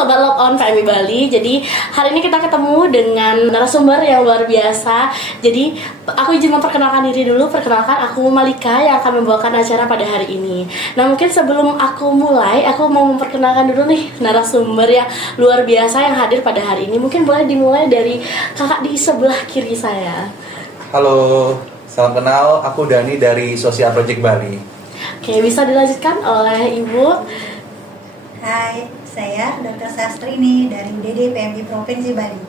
Sobat Love On PMI Bali. Jadi hari ini kita ketemu dengan narasumber yang luar biasa. Jadi aku izin memperkenalkan diri dulu. Perkenalkan, aku Malika yang akan membawakan acara pada hari ini. Nah, mungkin sebelum aku mulai, aku mau memperkenalkan dulu nih narasumber yang luar biasa yang hadir pada hari ini. Mungkin boleh dimulai dari kakak di sebelah kiri saya. Halo, salam kenal. Aku Dani dari Social Project Bali. Oke, bisa dilanjutkan oleh Ibu. Hai, saya Dr. Sastri nih dari UDD PMI Provinsi Bali.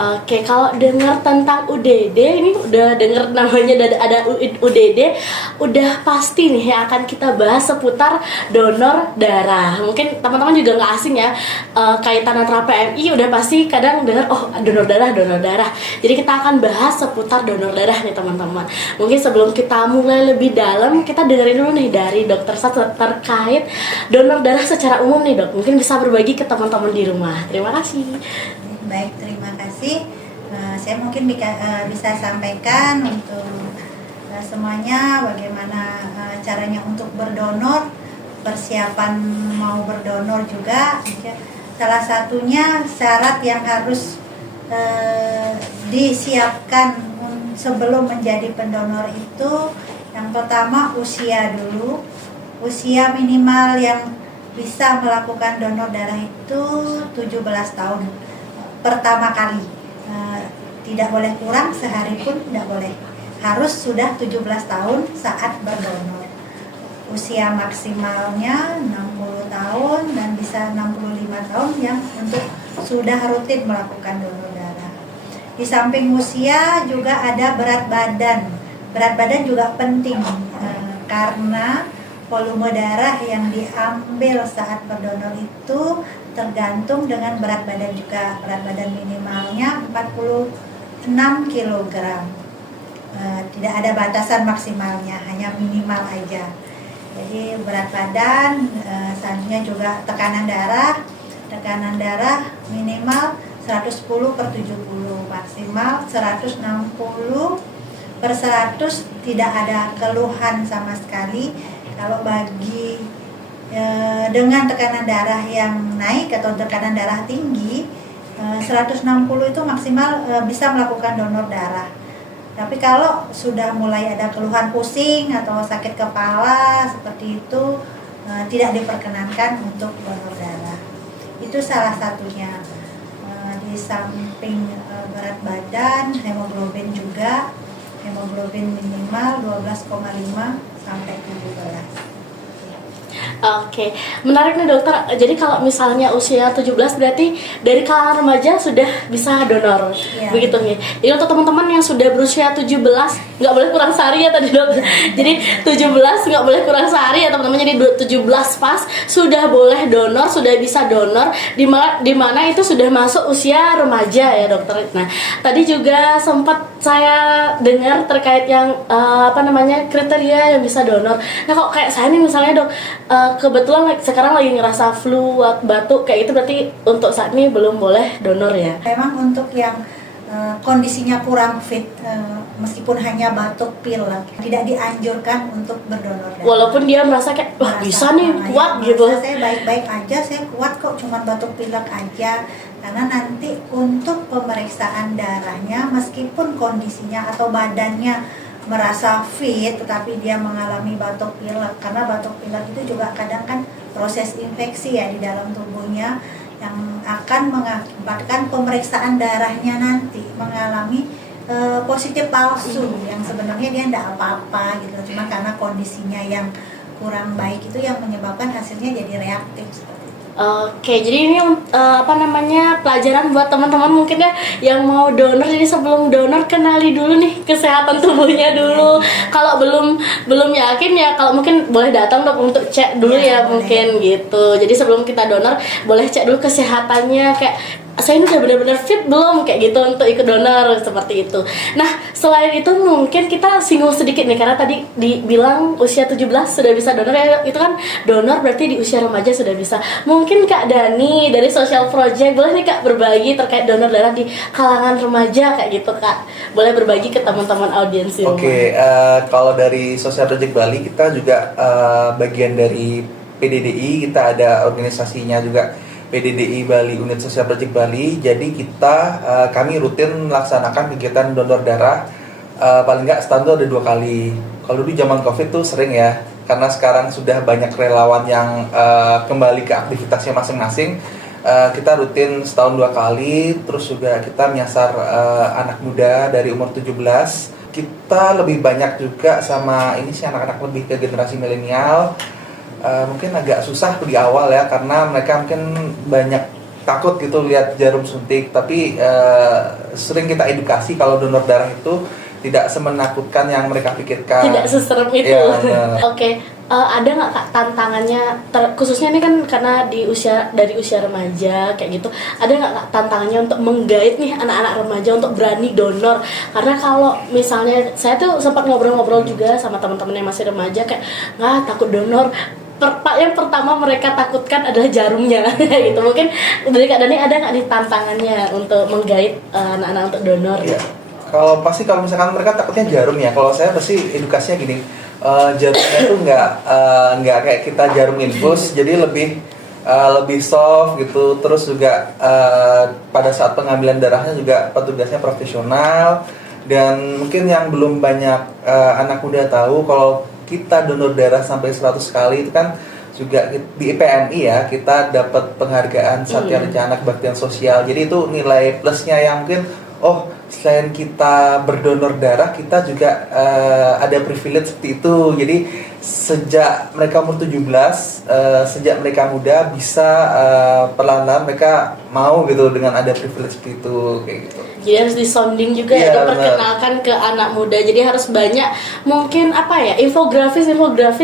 Oke, kalau dengar tentang UDD, ini udah dengar namanya ada UDD, udah pasti nih yang akan kita bahas seputar donor darah. Mungkin teman-teman juga nggak asing ya, kaitan antara PMI udah pasti kadang dengar, oh donor darah. Jadi kita akan bahas seputar donor darah nih teman-teman. Mungkin sebelum kita mulai lebih dalam, kita dengerin dulu nih dari Dokter Sat terkait donor darah secara umum nih dok. Mungkin bisa berbagi ke teman-teman di rumah. Terima kasih. Baik, terima kasih. Saya mungkin bisa sampaikan untuk semuanya bagaimana caranya untuk berdonor, persiapan mau berdonor juga. Salah satunya syarat yang harus disiapkan sebelum menjadi pendonor itu yang pertama usia dulu. Usia minimal yang bisa melakukan donor darah itu 17 tahun pertama kali. Tidak boleh kurang sehari pun tidak boleh. Harus sudah 17 tahun saat berdonor. Usia maksimalnya 60 tahun dan bisa 65 tahun yang untuk sudah rutin melakukan donor darah. Di samping usia juga ada berat badan. Berat badan juga penting karena volume darah yang diambil saat berdonor itu tergantung dengan berat badan juga. Berat badan minimalnya 46 kg. Tidak ada batasan maksimalnya, hanya minimal aja. Jadi berat badan, selanjutnya juga tekanan darah. Tekanan darah minimal 110/70, maksimal 160/100. Tidak ada keluhan sama sekali. Kalau bagi dengan tekanan darah yang naik atau tekanan darah tinggi, 160 itu maksimal bisa melakukan donor darah. Tapi kalau sudah mulai ada keluhan pusing atau sakit kepala seperti itu, tidak diperkenankan untuk donor darah. Itu salah satunya. Di samping berat badan, hemoglobin juga. Hemoglobin minimal 12,5 sampai 17. Oke, menarik nih dokter. Jadi kalau misalnya usia 17 berarti dari kalangan remaja sudah bisa donor, Ya. begitu nih. Jadi untuk teman-teman yang sudah berusia 17 nggak boleh kurang sehari ya tadi dok. Jadi 17 nggak boleh kurang sehari ya teman-teman. Jadi 17 pas sudah boleh donor, sudah bisa donor. Di mana itu sudah masuk usia remaja ya dokter. Nah tadi juga sempat saya dengar terkait yang kriteria yang bisa donor. Nah kok kayak saya nih misalnya dok. Kebetulan sekarang lagi ngerasa flu, batuk kayak itu berarti untuk saat ini belum boleh donor ya? Memang untuk yang kondisinya kurang fit, meskipun hanya batuk pilek, tidak dianjurkan untuk berdonor darah. Walaupun dia merasa kayak, wah bisa nih, kuat gitu. Saya baik-baik aja, saya kuat kok, cuma batuk pilek aja. Karena nanti untuk pemeriksaan darahnya, meskipun kondisinya atau badannya merasa fit tetapi dia mengalami batuk pilek, karena batuk pilek itu juga kadang kan proses infeksi ya di dalam tubuhnya yang akan mengakibatkan pemeriksaan darahnya nanti mengalami positif palsu yang sebenarnya dia tidak apa-apa gitu, cuma karena kondisinya yang kurang baik itu yang menyebabkan hasilnya jadi reaktif seperti itu. Oke, jadi ini pelajaran buat teman-teman mungkin ya yang mau donor. Jadi sebelum donor kenali dulu nih kesehatan tubuhnya dulu. Kalau belum yakin ya kalau mungkin boleh datang dok untuk cek dulu ya mungkin gitu. Jadi sebelum kita donor boleh cek dulu kesehatannya kayak saya ini udah benar-benar fit belum kayak gitu untuk ikut donor seperti itu. Nah selain itu mungkin kita singgung sedikit nih karena tadi dibilang usia 17 sudah bisa donor ya, itu kan donor berarti di usia remaja sudah bisa. Mungkin Kak Dani dari Social Project boleh nih Kak berbagi terkait donor darah di kalangan remaja kayak gitu Kak. Boleh berbagi ke teman-teman audiens di rumah. Oke, kalau dari Social Project Bali kita juga bagian dari PDDI, kita ada organisasinya juga PDDI Bali, Unit Sosial Project Bali. Jadi kami rutin melaksanakan kegiatan donor darah paling nggak setahun itu ada 2 kali. Kalau dulu zaman COVID tuh sering ya, karena sekarang sudah banyak relawan yang kembali ke aktivitasnya masing-masing. Kita rutin setahun 2 kali, terus juga kita menyasar anak muda dari umur 17. Kita lebih banyak juga sama ini sih anak-anak lebih ke generasi milenial. Mungkin agak susah di awal ya, karena mereka mungkin banyak takut gitu lihat jarum suntik. Tapi sering kita edukasi kalau donor darah itu tidak semenakutkan yang mereka pikirkan. Tidak seserem itu. Ya, Oke, ada nggak Kak tantangannya, khususnya ini kan karena dari usia remaja kayak gitu, ada nggak Kak tantangannya untuk menggait nih anak-anak remaja untuk berani donor? Karena kalau misalnya saya tuh sempat ngobrol-ngobrol juga sama teman-teman yang masih remaja kayak nggak takut donor. Yang pertama mereka takutkan adalah jarumnya gitu. Mungkin dari Kak Dani ada nggak nih tantangannya untuk menggait anak-anak untuk donor? Iya. Kalau misalkan mereka takutnya jarum ya, kalau saya pasti edukasinya gini, jarumnya itu nggak kayak kita jarum infus, jadi lebih soft gitu. Terus juga pada saat pengambilan darahnya juga petugasnya profesional. Dan mungkin yang belum banyak anak muda tahu, kalau kita donor darah sampai 100 kali itu kan juga di IPMI ya, kita dapat penghargaan Satya Rencana Kebaktian Sosial. Jadi itu nilai plusnya yang mungkin selain kita berdonor darah, kita juga ada privilege seperti itu. Jadi sejak mereka umur 17, sejak mereka muda bisa perlahan-lahan mereka mau gitu dengan ada privilege seperti itu kayak gitu. Jadi harus disonding juga ya, diperkenalkan ke anak muda. Jadi harus banyak mungkin infografis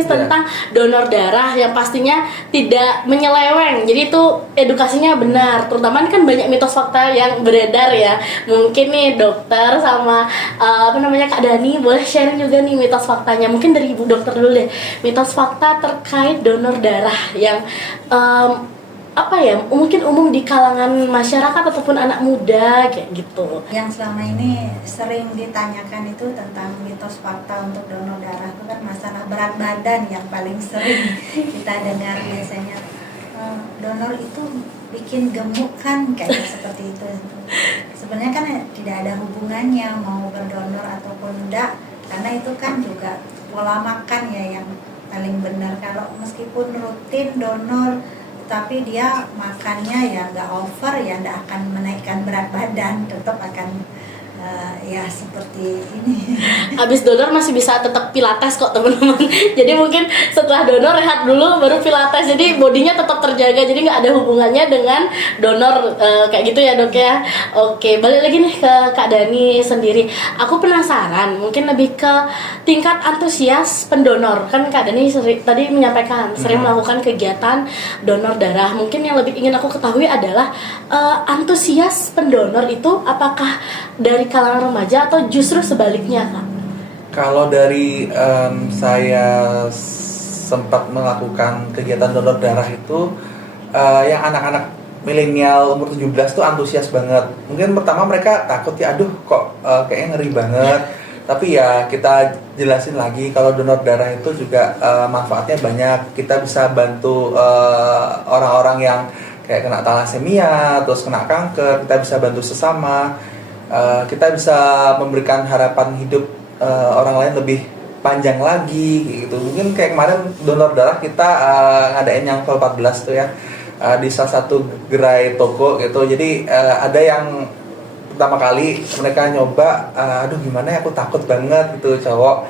tentang donor darah yang pastinya tidak menyeleweng. Jadi itu edukasinya benar. Terutama kan banyak mitos fakta yang beredar ya. Mungkin nih dokter sama Kak Dani boleh sharing juga nih mitos faktanya. Mungkin dari Ibu dokter dulu deh. Mitos fakta terkait donor darah yang mungkin umum di kalangan masyarakat ataupun anak muda kayak gitu. Yang selama ini sering ditanyakan itu tentang mitos fakta untuk donor darah itu kan masalah berat badan yang paling sering kita dengar biasanya. Donor itu bikin gemuk kan, kayak seperti itu. Sebenarnya kan tidak ada hubungannya mau berdonor ataupun enggak, karena itu kan juga pola makan ya yang paling benar. Kalau meskipun rutin donor tapi dia makannya ya nggak over, ya nggak akan menaikkan berat badan, tetap akan seperti ini. Abis donor masih bisa tetap pilates kok teman-teman. Jadi mungkin setelah donor rehat dulu baru pilates. Jadi bodinya tetap terjaga. Jadi nggak ada hubungannya dengan donor kayak gitu ya dok ya. Oke, balik lagi nih ke Kak Dani sendiri. Aku penasaran, mungkin lebih ke tingkat antusias pendonor. Kan Kak Dani tadi menyampaikan sering melakukan kegiatan donor darah. Mungkin yang lebih ingin aku ketahui adalah antusias pendonor itu apakah dari kalangan remaja atau justru sebaliknya Kak? Kalau dari saya sempat melakukan kegiatan donor darah itu, yang anak-anak milenial umur 17 tuh antusias banget. Mungkin pertama mereka takut ya, aduh kok kayaknya ngeri banget. Tapi ya kita jelasin lagi kalau donor darah itu juga manfaatnya banyak. Kita bisa bantu orang-orang yang kayak kena thalassemia, terus kena kanker, kita bisa bantu sesama. Kita bisa memberikan harapan hidup orang lain lebih panjang lagi gitu. Mungkin kayak kemarin donor darah kita ngadain yang ke-14 tuh ya, di salah satu gerai toko gitu. Jadi ada yang pertama kali mereka nyoba, aduh gimana ya, aku takut banget gitu cowok.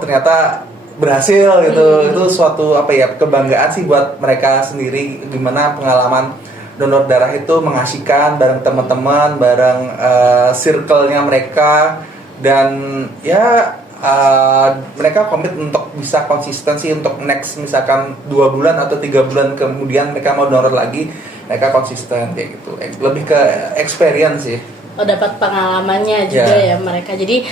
Ternyata berhasil gitu. Itu suatu kebanggaan sih buat mereka sendiri, gimana pengalaman donor darah itu mengasihkan bareng teman-teman, bareng circle-nya mereka. Dan ya mereka komit untuk bisa konsisten sih, untuk next misalkan 2 bulan atau 3 bulan kemudian mereka mau donor lagi, mereka konsisten kayak gitu. Lebih ke experience sih. dapat pengalamannya juga Yeah. ya mereka. Jadi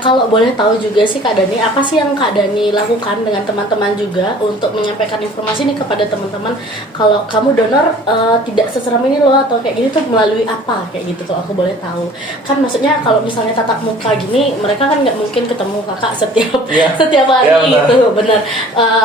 kalau boleh tahu juga sih Kak Dani, apa sih yang Kak Dani lakukan dengan teman-teman juga untuk menyampaikan informasi nih kepada teman-teman kalau kamu donor tidak seseram ini loh atau kayak gini tuh melalui apa kayak gitu tuh aku boleh tahu. Kan maksudnya kalau misalnya tatap muka gini mereka kan nggak mungkin ketemu kakak setiap Yeah. setiap hari Yeah, gitu, benar.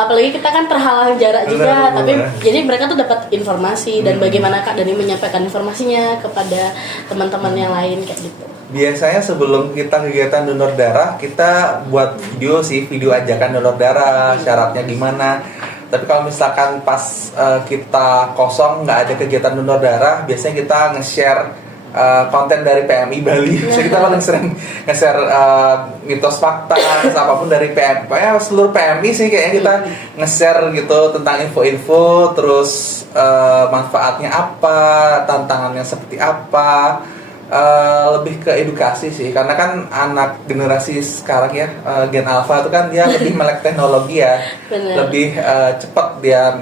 Apalagi kita kan terhalang jarak juga, Benar, tapi benar. jadi mereka tuh dapat informasi dan bagaimana Kak Dani menyampaikan informasinya kepada teman-teman yang lain kayak gitu. Biasanya sebelum kita kegiatan donor darah, kita buat video ajakan donor darah, syaratnya gimana. Tapi kalau misalkan pas kita kosong, nggak ada kegiatan donor darah, biasanya kita nge-share konten dari PMI Bali. Biasanya kita paling sering nge-share mitos fakta, apapun dari PMI. Pokoknya seluruh PMI sih kayaknya kita nge-share gitu tentang info-info, terus manfaatnya apa, tantangannya seperti apa. Lebih ke edukasi sih, karena kan anak generasi sekarang ya, Gen Alpha itu kan dia lebih melek teknologi ya. Benar. Lebih cepat dia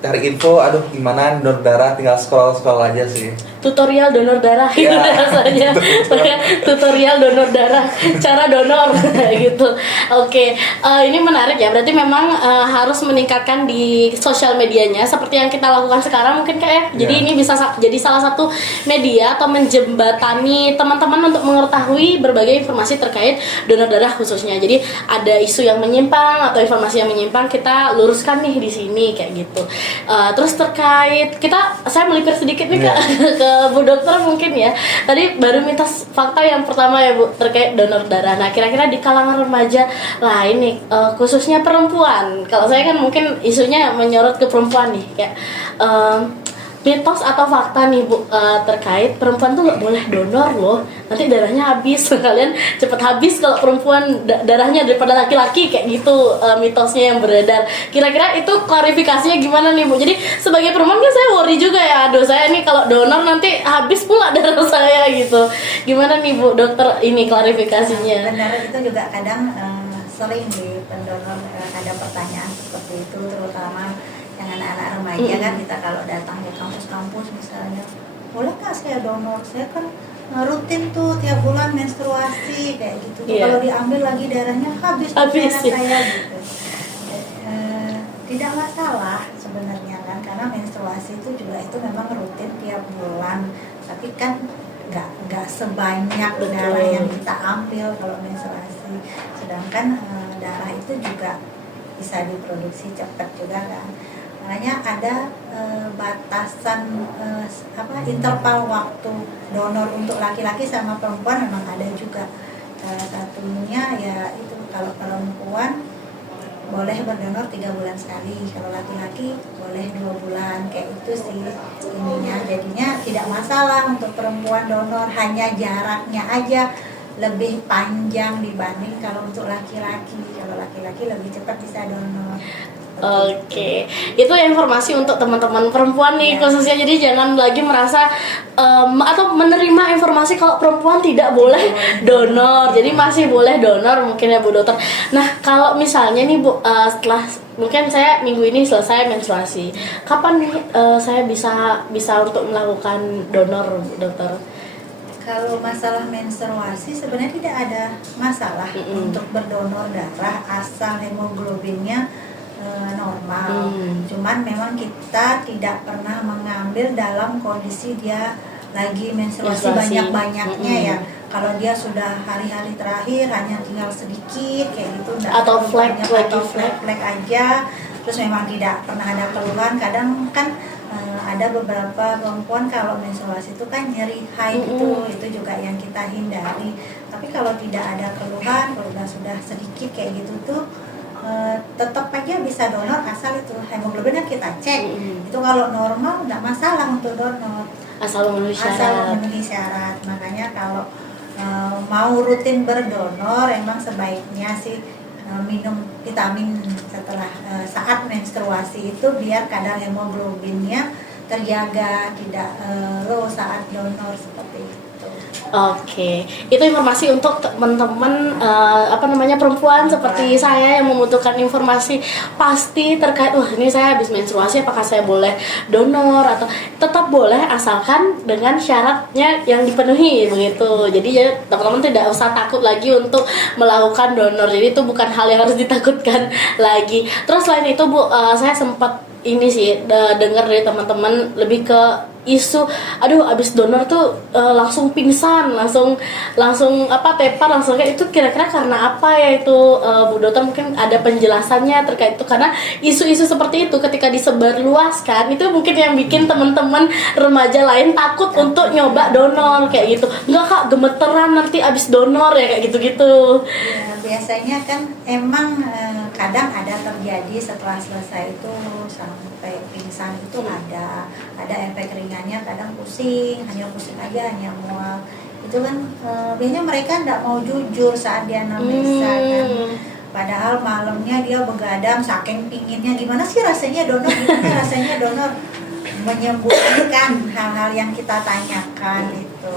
cari info, aduh gimana donor darah, tinggal scroll aja sih. Tutorial donor darah itu Ya, rasanya. betul. Tutorial donor darah, cara donor gitu. Oke, ini menarik ya. Berarti memang harus meningkatkan di sosial medianya seperti yang kita lakukan sekarang mungkin kayak. Jadi Ya. ini bisa jadi salah satu media atau menjembatani teman-teman untuk mengetahui berbagai informasi terkait donor darah khususnya. Jadi ada isu yang menyimpang atau informasi yang menyimpang kita luruskan nih di sini kayak gitu. Terus terkait saya melipir sedikit nih Ya. ke Bu Dokter mungkin ya. Tadi baru mitos fakta yang pertama ya Bu terkait donor darah. Nah kira-kira di kalangan remaja lain nih, khususnya perempuan. Kalau saya kan mungkin isunya menyorot ke perempuan nih, kayak mitos atau fakta nih Bu terkait perempuan tuh nggak boleh donor loh, nanti darahnya habis. Kalian cepet habis kalau perempuan darahnya daripada laki-laki kayak gitu, mitosnya yang beredar. Kira-kira itu klarifikasinya gimana nih Bu? Jadi sebagai perempuan kan saya worry juga ya, aduh saya nih kalau donor nanti habis pula darah saya gitu. Gimana nih Bu Dokter ini klarifikasinya? Benar, itu juga kadang sering di pendonor ada pertanyaan seperti itu, terutama yang anak-anak remaja kan, kita kalau datang ke kampus-kampus misalnya, bolehkah saya donor? Saya kan rutin tuh tiap bulan menstruasi kayak gitu. Iya. Kalau diambil lagi darahnya habis tuh Habis, darah ya. saya gitu. Tidak masalah sebenarnya kan, karena menstruasi itu juga itu memang rutin tiap bulan, tapi kan nggak sebanyak Betul. darah yang kita ambil kalau menstruasi. Sedangkan darah itu juga bisa diproduksi cepat juga kan. Makanya ada batasan interval waktu donor untuk laki-laki sama perempuan memang ada juga. Salah satunya ya itu, kalau perempuan boleh berdonor 3 bulan sekali, kalau laki-laki boleh 2 bulan kayak itu sih ininya. Jadinya tidak masalah untuk perempuan donor, hanya jaraknya aja lebih panjang dibanding kalau untuk laki-laki. Kalau laki-laki lebih cepat bisa donor. Oke, itu informasi untuk teman-teman perempuan nih Ya. khususnya. Jadi jangan lagi merasa atau menerima informasi kalau perempuan tidak boleh donor. Jadi masih boleh donor mungkin ya Bu Dokter. Nah kalau misalnya nih Bu, setelah mungkin saya minggu ini selesai menstruasi, kapan nih saya bisa untuk melakukan donor Bu Dokter? Kalau masalah menstruasi sebenarnya tidak ada masalah untuk berdonor darah asal hemoglobinnya normal. Cuman memang kita tidak pernah mengambil dalam kondisi dia lagi menstruasi banyak-banyaknya ya. Kalau dia sudah hari-hari terakhir hanya tinggal sedikit kayak gitu, Atau flek aja, terus memang tidak pernah ada keluhan. Kadang kan ada beberapa perempuan kalau menstruasi itu kan nyeri haid, itu juga yang kita hindari. Tapi kalau tidak ada keluhan, kalau sudah sedikit kayak gitu tuh tetap aja bisa donor asal itu hemoglobinnya kita cek. Itu kalau normal nggak masalah untuk donor, asal memenuhi syarat. Makanya kalau mau rutin berdonor emang sebaiknya sih minum vitamin setelah saat menstruasi itu biar kadar hemoglobinnya terjaga, tidak low saat donor seperti itu. Oke, itu informasi untuk teman-teman perempuan seperti saya yang membutuhkan informasi pasti terkait wah ini saya habis menstruasi apakah saya boleh donor atau tetap boleh asalkan dengan syaratnya yang dipenuhi begitu. Jadi ya teman-teman tidak usah takut lagi untuk melakukan donor. Jadi itu bukan hal yang harus ditakutkan lagi. Terus selain itu Bu, saya sempat ini sih dengar dari teman-teman lebih ke isu aduh abis donor tuh langsung pingsan langsung tepar langsung kayak itu kira-kira karena apa ya itu Bu Dokter mungkin ada penjelasannya terkait itu karena isu-isu seperti itu ketika disebarluaskan itu mungkin yang bikin teman-teman remaja lain takut untuk nyoba donor kayak gitu enggak Kak gemeteran nanti abis donor ya kayak gitu-gitu. Ya, biasanya kan emang kadang ada terjadi setelah selesai itu sampai pingsan itu ada efek ringannya, kadang pusing, hanya pusing aja, hanya mual. Itu kan biasanya mereka tidak mau jujur saat dia anamnesa kan. Padahal malamnya dia begadang saking pinginnya gimana sih rasanya donor, menyembunyikan hal-hal yang kita tanyakan itu.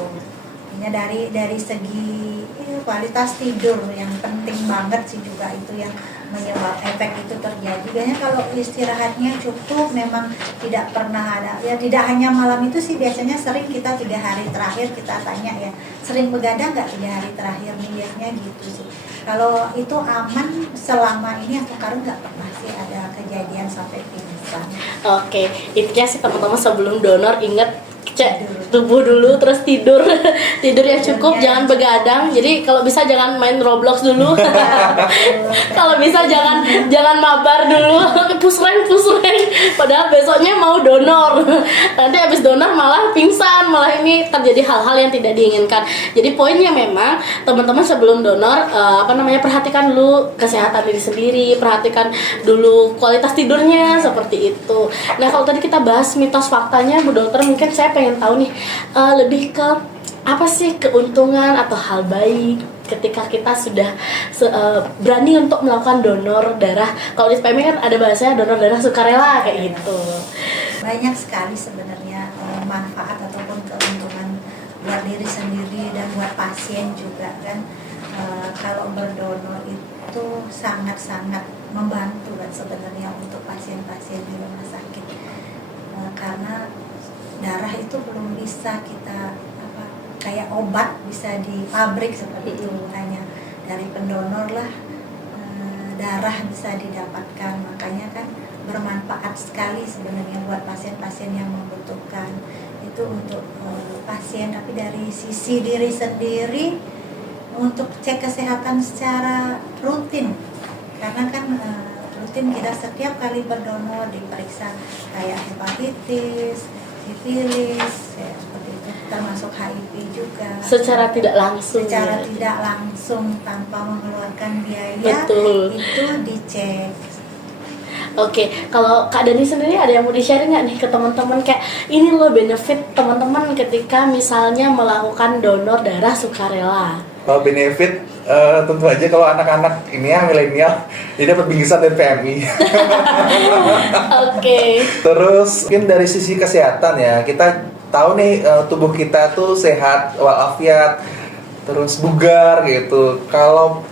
Dari segi kualitas tidur yang penting banget sih juga itu yang menyebab efek itu terjadi. Biasanya kalau istirahatnya cukup memang tidak pernah ada ya tidak hanya malam itu sih biasanya sering kita 3 hari terakhir kita tanya ya sering begadang nggak 3 hari terakhir nih biasanya gitu sih. Kalau itu aman selama ini aku karena nggak pernah sih ada kejadian sampai pingsan. Oke, intinya sih teman-teman sebelum donor ingat cek tubuh dulu terus tidur yang cukup jangan begadang jadi kalau bisa jangan main Roblox dulu kalau bisa jangan mabar dulu pusreng padahal besoknya mau donor nanti habis donor malah pingsan malah ini terjadi hal-hal yang tidak diinginkan. Jadi poinnya memang teman-teman sebelum donor perhatikan dulu kesehatan diri sendiri, perhatikan dulu kualitas tidurnya seperti itu. Nah kalau tadi kita bahas mitos faktanya Bu Dokter mungkin saya pengen tahu nih lebih ke apa sih keuntungan atau hal baik ketika kita sudah berani untuk melakukan donor darah. Kalau di PMI kan ada bahasanya donor darah sukarela kayak gitu. Banyak sekali sebenarnya manfaat ataupun keuntungan buat diri sendiri dan buat pasien juga kan. Kalau berdonor itu sangat-sangat membantu kan sebenarnya untuk pasien-pasien di rumah sakit karena darah itu belum bisa kita kayak obat bisa di pabrik seperti itu, hanya dari pendonor lah darah bisa didapatkan. Makanya kan bermanfaat sekali sebenarnya buat pasien-pasien yang membutuhkan itu untuk pasien. Tapi dari sisi diri sendiri untuk cek kesehatan secara rutin karena kan rutin kita setiap kali berdonor diperiksa kayak hepatitis, sifilis, ya, seperti itu, termasuk HIV juga. Secara tidak langsung. Secara tidak langsung tanpa mengeluarkan biaya. Betul. Itu dicek. Oke, kalau Kak Dani sendiri ada yang mau di-share nggak nih ke teman-teman kayak ini loh benefit teman-teman ketika misalnya melakukan donor darah sukarela? Kalau benefit tentu aja kalau anak-anak ini ya milenial jadi dapat bingkisan dari PMI. Oke. Terus mungkin dari sisi kesehatan ya kita tahu nih tubuh kita tuh sehat walafiat terus bugar gitu. Kalau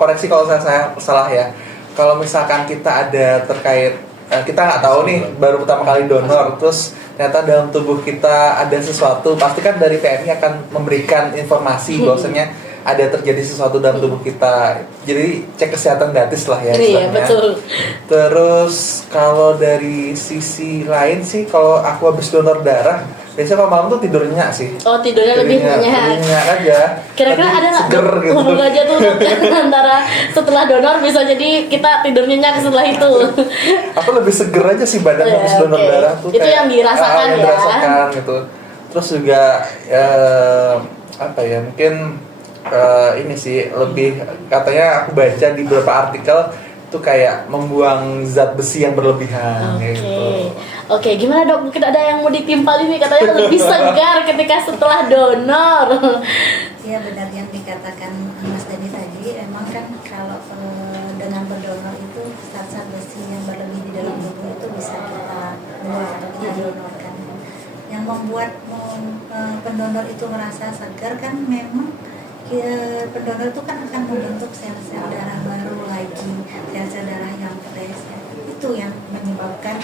koreksi kalau saya salah ya. Kalau misalkan kita ada terkait kita nggak tahu nih baru pertama kali donor terus ternyata dalam tubuh kita ada sesuatu pasti kan dari PMI akan memberikan informasi bahwasanya ada terjadi sesuatu dalam tubuh kita. Jadi cek kesehatan gratis lah ya. Iya betul. Terus kalau dari sisi lain sih kalau aku habis donor darah biasanya kalau malam tuh tidur nyenyak sih. Oh tidurnya lebih nyenyak aja. Kira-kira ada nggak gitu. hubungan aja tuh antara setelah donor bisa jadi kita tidur nyenyak setelah itu. Aku lebih seger aja sih badan habis donor darah tuh. Itu yang dirasakan yang dirasakan gitu. Terus juga mungkin ini sih lebih katanya aku baca di beberapa artikel itu kayak membuang zat besi yang berlebihan gitu. Oke, gimana Dok? Mungkin ada yang mau ditimpal ini katanya lebih segar ketika setelah donor. Iya benar yang dikatakan Mas Dani tadi. Emang kan kalau dengan berdonor itu zat-zat besi yang berlebih di dalam tubuh itu bisa kita buang atau kita donorkan. Yang membuat pendonor itu merasa segar, kan memang pendonor itu kan akan membentuk sel-sel darah baru lagi, sel-sel darah yang fresh ya. Itu yang menyebabkan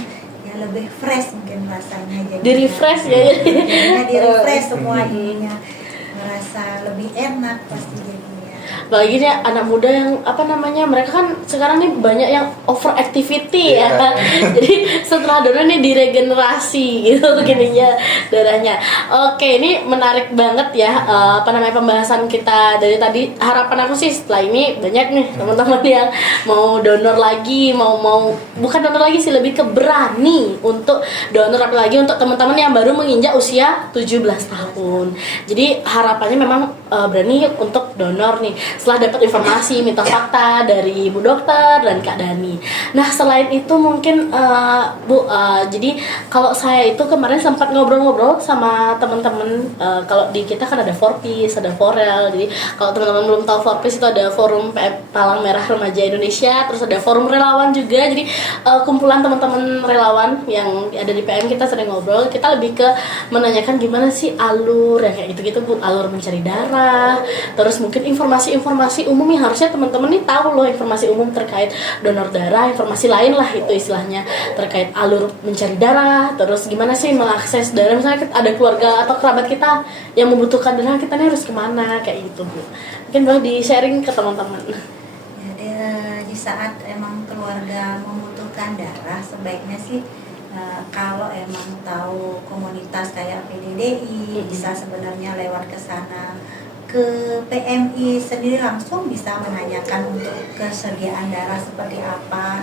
ya lebih fresh mungkin rasanya, jadi Di refresh ya. jadinya di refresh semua ininya, merasa lebih enak pasti jadinya. Apalagi nih anak muda yang mereka kan sekarang nih banyak yang over activity ya. Jadi setelah donor nih diregenerasi gitu begininya darahnya. Oke, ini menarik banget ya pembahasan kita dari tadi. Harapan aku sih setelah ini banyak nih teman-teman yang mau donor lagi, mau bukan donor lagi sih, lebih ke berani untuk donor, apalagi untuk teman-teman yang baru menginjak usia 17 tahun. Jadi harapannya memang berani untuk donor nih. Setelah dapat informasi, minta fakta dari Ibu Dokter dan Kak Dani. Nah, selain itu mungkin Bu, jadi kalau saya itu kemarin sempat ngobrol-ngobrol sama teman-teman, kalau di kita kan ada Forpis, ada Forel. Jadi kalau teman-teman belum tahu, Forpis itu ada Forum Palang Merah Remaja Indonesia, terus ada Forum Relawan juga. Jadi kumpulan teman-teman relawan yang ada di PM, kita sering ngobrol. Kita lebih ke menanyakan gimana sih alur yang kayak gitu-gitu Bu, alur mencari darah, terus mungkin informasi umum yang harusnya teman-teman nih tahu loh, informasi umum terkait donor darah, informasi lain lah itu istilahnya terkait alur mencari darah, terus gimana sih mengakses darah, misalnya ada keluarga atau kerabat kita yang membutuhkan darah, kita nih harus kemana kayak gitu Bu. Mungkin boleh di sharing ke teman-teman. Ya, di saat emang keluarga membutuhkan darah, sebaiknya sih kalau emang tahu komunitas kayak PDDI, bisa sebenarnya lewat ke sana, ke PMI sendiri langsung bisa menanyakan untuk kesediaan darah seperti apa,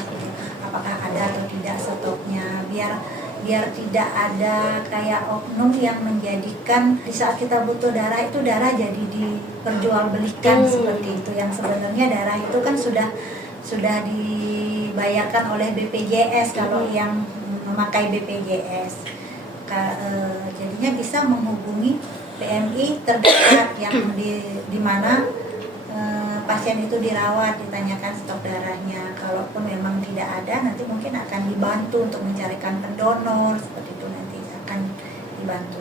apakah ada atau tidak stoknya, biar tidak ada kayak oknum yang menjadikan di saat kita butuh darah itu darah jadi diperjualbelikan seperti itu, yang sebenarnya darah itu kan sudah dibayarkan oleh BPJS kalau yang memakai BPJS. Jadinya bisa menghubungi PMI terdekat yang di mana pasien itu dirawat, ditanyakan stok darahnya. Kalaupun memang tidak ada, nanti mungkin akan dibantu untuk mencarikan pendonor, seperti itu nanti akan dibantu.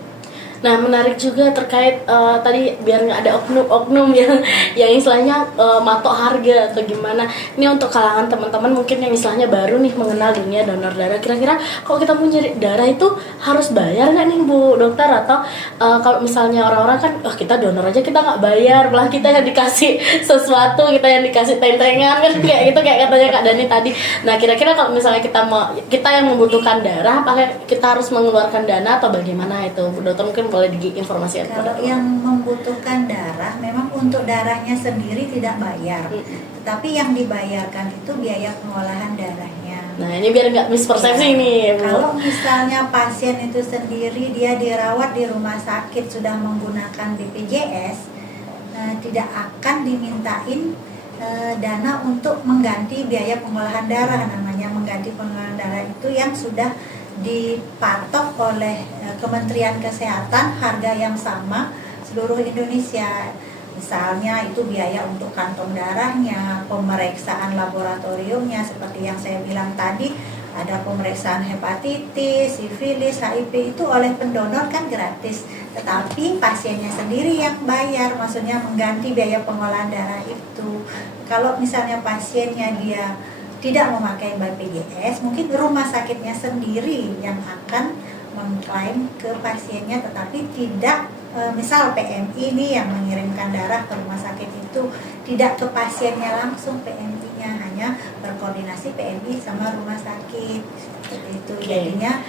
Nah, menarik juga terkait tadi biar nggak ada oknum-oknum yang istilahnya matok harga atau gimana. Ini untuk kalangan teman-teman mungkin yang istilahnya baru nih mengenal dunia donor darah. Kira-kira kalau kita mau nyari darah itu harus bayar nggak nih Bu Dokter? Atau kalau misalnya orang-orang kan, kita donor aja kita nggak bayar, malah kita yang dikasih sesuatu, kita yang dikasih tentengan kan kayak gitu, kayak katanya Kak Dani tadi. Nah, kira-kira kalau misalnya kita yang membutuhkan darah, apakah kita harus mengeluarkan dana atau bagaimana itu Bu Dokter? Mungkin boleh diinformasikan kepada Kalau yang membutuhkan darah, memang untuk darahnya sendiri tidak bayar, tetapi yang dibayarkan itu biaya pengolahan darahnya. Nah, ini biar nggak mispersepsi nih Bu. Kalau misalnya pasien itu sendiri dia dirawat di rumah sakit sudah menggunakan BPJS, tidak akan dimintain dana untuk mengganti biaya pengolahan darah. Namanya mengganti pengolahan darah itu yang sudah dipatok oleh Kementerian Kesehatan harga yang sama seluruh Indonesia. Misalnya itu biaya untuk kantong darahnya, pemeriksaan laboratoriumnya seperti yang saya bilang tadi, ada pemeriksaan hepatitis, sifilis, HIV itu oleh pendonor kan gratis, tetapi pasiennya sendiri yang bayar, maksudnya mengganti biaya pengolahan darah itu. Kalau misalnya pasiennya dia tidak memakai BPJS, mungkin rumah sakitnya sendiri yang akan mengklaim ke pasiennya, tetapi tidak misal PMI ini yang mengirimkan darah ke rumah sakit itu tidak ke pasiennya langsung, PMI-nya hanya berkoordinasi PMI sama rumah sakit seperti itu. Jadinya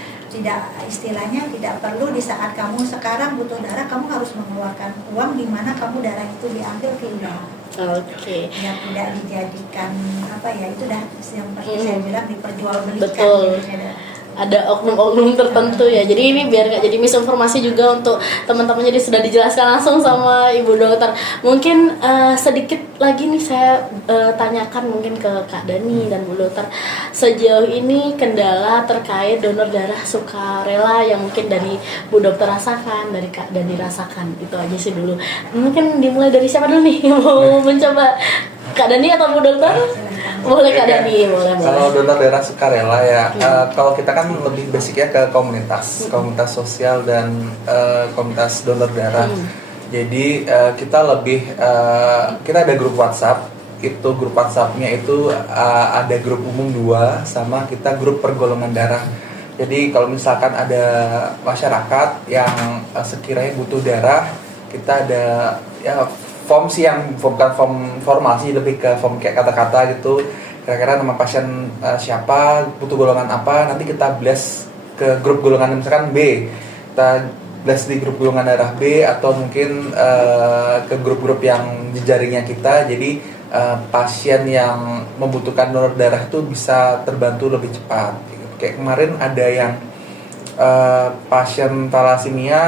istilahnya tidak perlu di saat kamu sekarang butuh darah kamu harus mengeluarkan uang di mana kamu darah itu diambil, tidak. Oke. Yang tidak dijadikan itu dah yang seperti saya bilang diperjualbelikan. Betul. Ada oknum-oknum tertentu ya. Jadi ini biar nggak jadi misinformasi juga untuk teman-teman, jadi sudah dijelaskan langsung sama Ibu Dokter. Mungkin sedikit lagi nih saya tanyakan mungkin ke Kak Dani dan Bu Dokter. Sejauh ini kendala terkait donor darah sukarela yang mungkin dari Bu Dokter rasakan, dari Kak Dani rasakan, itu aja sih dulu. Mungkin dimulai dari siapa dulu nih yang mau mencoba? Kak Dani atau Bu Dokter? Boleh Kak Dani, boleh. Kalau donor darah sukarela ya, kalau kita kan lebih basic ya ke komunitas sosial dan komunitas donor darah. Jadi kita lebih kita ada grup WhatsApp. Itu grup WhatsApp-nya itu ada grup umum 2 sama kita grup pergolongan darah. Jadi kalau misalkan ada masyarakat yang sekiranya butuh darah, kita ada ya form sih yang bukan form formal sih, lebih ke form kayak kata-kata gitu. Kira-kira nama pasien siapa, butuh golongan apa, nanti kita blast ke grup golongan misalkan B. Kita blast di grup golongan darah B atau mungkin ke grup-grup yang jejaringnya kita. Jadi pasien yang membutuhkan donor darah itu bisa terbantu lebih cepat. Kayak kemarin ada yang pasien thalassemia,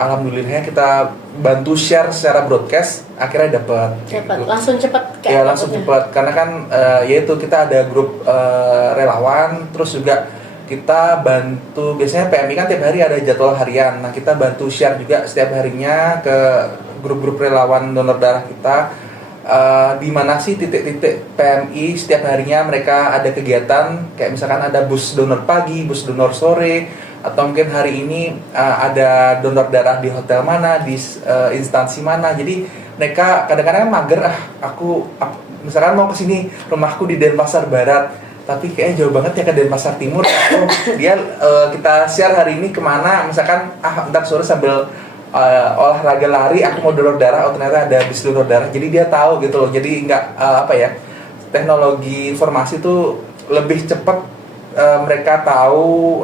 alhamdulillahnya kita bantu share secara broadcast, akhirnya dapat. Langsung cepat ya langsung cepat karena kan yaitu kita ada grup relawan, terus juga kita bantu, biasanya PMI kan tiap hari ada jadwal harian. Nah kita bantu share juga setiap harinya ke grup-grup relawan donor darah kita. Di mana sih titik-titik PMI setiap harinya mereka ada kegiatan, kayak misalkan ada bus donor pagi, bus donor sore, atau mungkin hari ini ada donor darah di hotel mana, di instansi mana. Jadi mereka kadang-kadang mager, aku misalkan mau kesini, rumahku di Denpasar Barat, tapi kayaknya jauh banget ya ke Denpasar Timur. Dia kita share hari ini kemana, misalkan ntar sore sambil olahraga lari aku mau donor darah, ternyata ada bis donor darah, jadi dia tahu gitu loh. Jadi nggak teknologi informasi itu lebih cepat, mereka tahu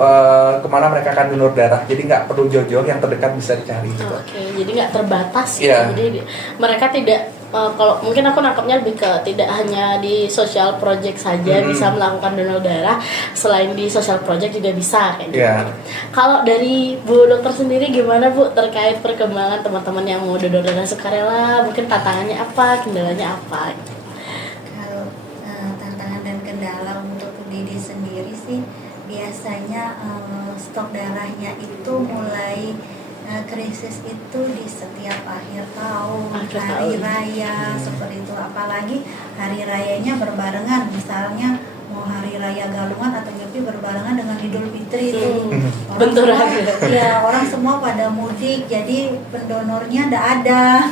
kemana mereka akan donor darah, jadi nggak perlu jauh-jauh, yang terdekat bisa dicari gitu. Oke, jadi nggak terbatas ya. Jadi mereka tidak kalau mungkin aku nangkapnya lebih ke tidak hanya di social project saja bisa melakukan donor darah, selain di social project juga bisa kayak gitu. Kalau dari Bu Dokter sendiri gimana Bu terkait perkembangan teman-teman yang mau donor darah sukarela, mungkin tantangannya apa, kendalanya apa? Kalau tantangan dan kendala untuk diri sendiri sih biasanya stok darahnya itu mulai krisis itu di setiap akhir tahun, hari raya seperti itu. Apalagi hari rayanya berbarengan, misalnya mau hari raya Galungan atau Nyepi berbarengan dengan Idul Fitri itu. Orang semua pada mudik, jadi pendonornya tidak ada,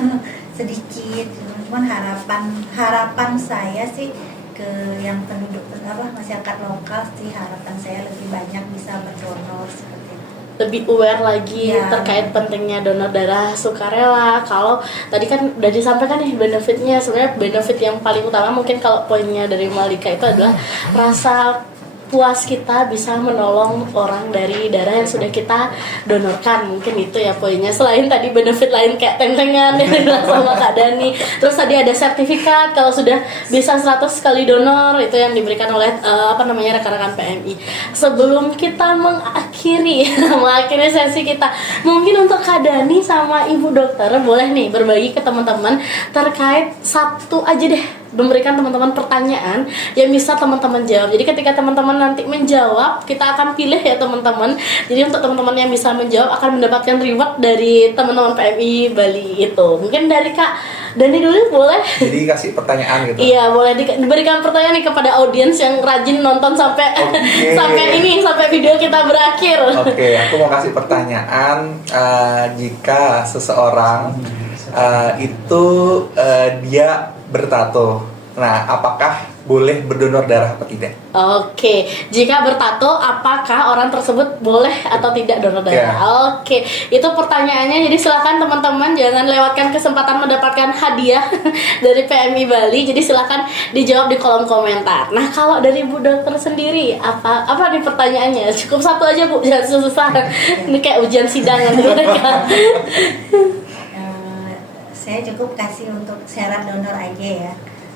sedikit. Cuman harapan saya sih ke yang penduduk masyarakat lokal sih, harapan saya lebih banyak bisa berdonor seperti itu. Lebih aware lagi terkait pentingnya donor darah sukarela. Kalau tadi kan udah disampaikan nih benefitnya, sebenarnya benefit yang paling utama mungkin kalau poinnya dari Malika itu adalah rasa puas kita bisa menolong orang dari darah yang sudah kita donorkan. Mungkin itu ya poinnya, selain tadi benefit lain kayak tentengan yang dibilang sama Kak Dani. Terus tadi ada sertifikat kalau sudah bisa 100 kali donor, itu yang diberikan oleh rekan-rekan PMI. Sebelum kita mengakhiri sesi kita, mungkin untuk Kak Dani sama Ibu Dokter boleh nih berbagi ke teman-teman terkait satu aja deh, memberikan teman-teman pertanyaan yang bisa teman-teman jawab. Jadi ketika teman-teman nanti menjawab, kita akan pilih ya teman-teman. Jadi untuk teman-teman yang bisa menjawab akan mendapatkan reward dari teman-teman PMI Bali itu. Mungkin dari Kak Dani dulu boleh? Jadi kasih pertanyaan gitu. Iya, boleh diberikan pertanyaan nih kepada audiens yang rajin nonton sampai sampai video kita berakhir. Oke, aku mau kasih pertanyaan. Jika seseorang itu dia bertato, nah apakah boleh berdonor darah atau tidak? Oke, jika bertato apakah orang tersebut boleh atau tidak donor darah? Oke, itu pertanyaannya. Jadi silakan teman-teman jangan lewatkan kesempatan mendapatkan hadiah dari PMI Bali. Jadi silakan dijawab di kolom komentar. Nah, kalau dari Bu Dokter sendiri apa nih pertanyaannya? Cukup satu aja Bu, jangan susah. Ini kayak ujian sidang nanti mereka. Saya cukup kasih untuk syarat donor aja ya.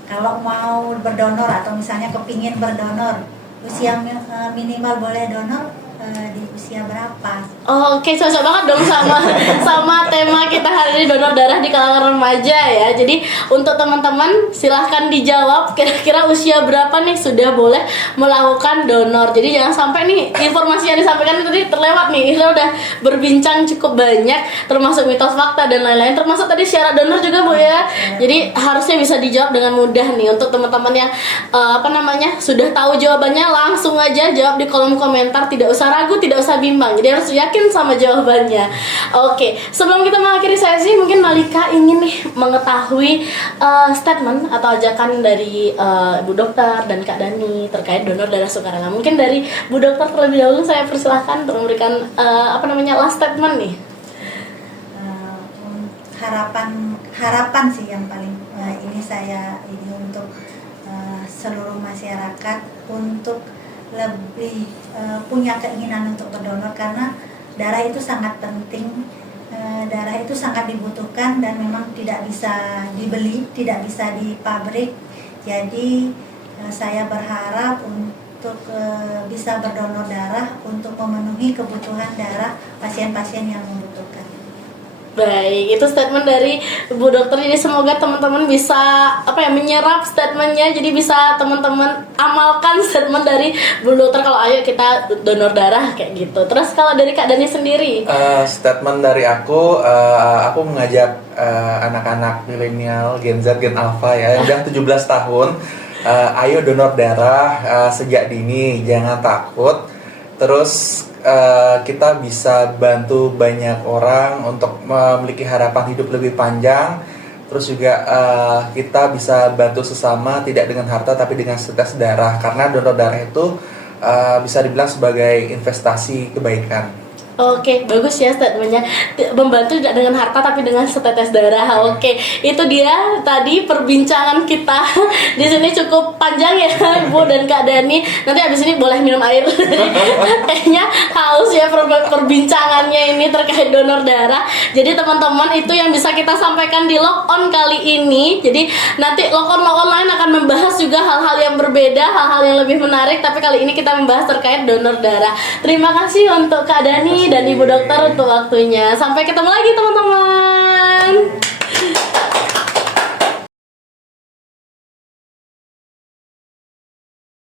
Kalau mau berdonor atau misalnya kepingin berdonor, usia minimal boleh donor di usia berapa. Oh, oke, cocok banget dong sama sama tema kita hari ini, donor darah di kalangan remaja ya. Jadi untuk teman-teman silahkan dijawab kira-kira usia berapa nih sudah boleh melakukan donor. Jadi jangan sampai nih informasi yang disampaikan tadi terlewat nih. Kita udah berbincang cukup banyak termasuk mitos fakta dan lain-lain, termasuk tadi syarat donor juga Bu ya. Jadi harusnya bisa dijawab dengan mudah nih untuk teman-teman yang sudah tahu jawabannya, langsung aja jawab di kolom komentar, tidak usah ragu, tidak usah bimbang. Jadi harus yakin sama jawabannya. Oke, sebelum kita mengakhiri sesi, mungkin Malika ingin nih mengetahui statement atau ajakan dari Bu Dokter dan Kak Dani terkait donor darah sukarela. Mungkin dari Bu Dokter terlebih dahulu saya persilahkan untuk memberikan last statement nih. Harapan sih yang paling ini untuk seluruh masyarakat untuk lebih punya keinginan untuk berdonor, karena darah itu sangat penting, darah itu sangat dibutuhkan dan memang tidak bisa dibeli, tidak bisa di pabrik. Jadi saya berharap untuk bisa berdonor darah untuk memenuhi kebutuhan darah pasien-pasien yang membutuhkan. Baik, itu statement dari Bu Dokter. Jadi semoga teman-teman bisa menyerap statementnya. Jadi bisa teman-teman amalkan statement dari Bu Dokter kalau ayo kita donor darah kayak gitu. Terus kalau dari Kak Dani sendiri? Statement dari aku mengajak anak-anak milenial, Gen Z, Gen Alpha ya, yang udah 17 tahun, ayo donor darah sejak dini, jangan takut. Terus kita bisa bantu banyak orang untuk memiliki harapan hidup lebih panjang. Terus juga kita bisa bantu sesama tidak dengan harta tapi dengan setetes darah, karena donor darah itu bisa dibilang sebagai investasi kebaikan. Oke, bagus ya statementnya. Membantu tidak dengan harta tapi dengan setetes darah. Oke, itu dia tadi perbincangan kita di sini cukup panjang ya Ibu dan Kak Dani. Nanti abis ini boleh minum air. Kayaknya haus ya perbincangannya ini terkait donor darah. Jadi teman-teman, itu yang bisa kita sampaikan di Lock On kali ini. Jadi nanti Lock On lain akan membahas juga hal-hal yang berbeda, hal-hal yang lebih menarik. Tapi kali ini kita membahas terkait donor darah. Terima kasih untuk Kak Dani dan Ibu Dokter untuk waktunya. Sampai ketemu lagi teman-teman.